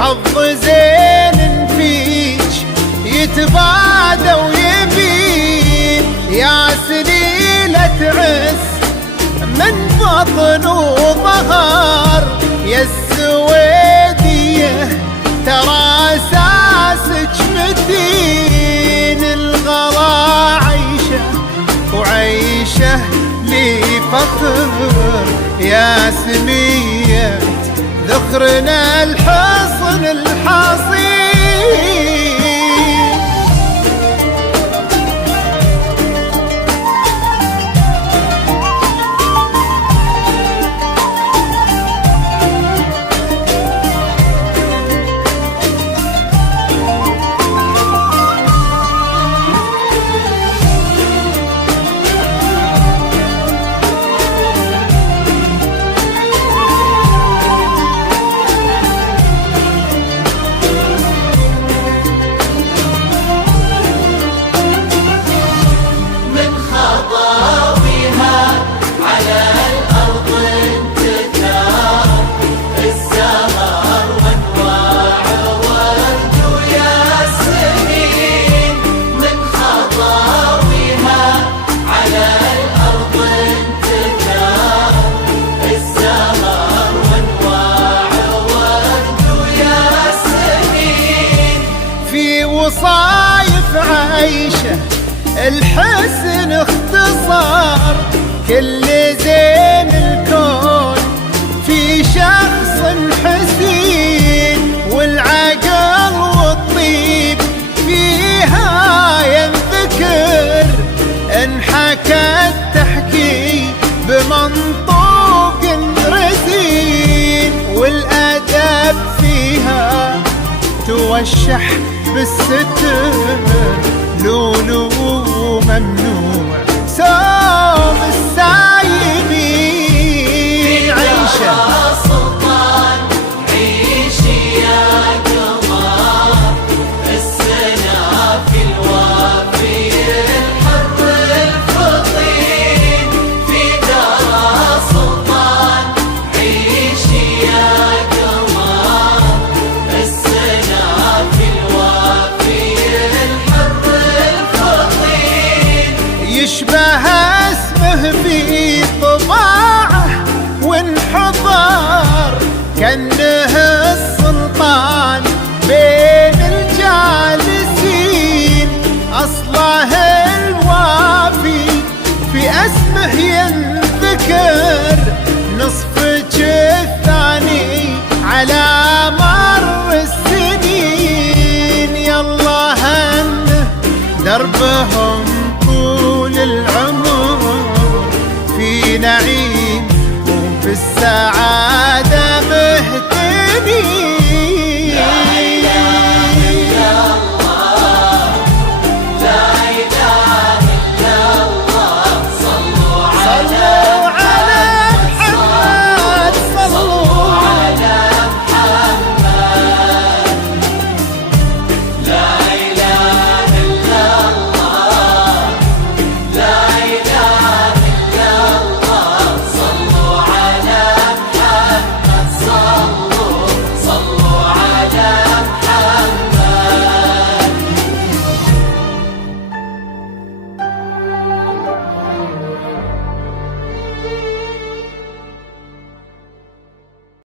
حظ زين فيك يتبادى ويبين، يا سليلة عز من بطن وظهر، يا السويدية ترى اساسك متين. الغلا عيشه وعيشه لي فخر، يا سمية ذخرنا الحصن الحصين. وصايف عيشه الحسن اختصار، كل زين الكون في شخص حسين، والعقل والطيب فيها ينذكر، انحكت تحكي بمنطوق رزين، والادب فيها توشح بالستر، لولو ممنوع سوم السايبين. عيشه سلطان عيشي يا قمر، السنافي الوافي الحر الفطين، في دار سلطان عيشي يا قمر، السنافي الوافي الحر الفطين، يشبه اسمه في طباعه وانحضر، كأنه السلطان بين الجالسين، أصله الوافي في اسمه ينذكر، نصف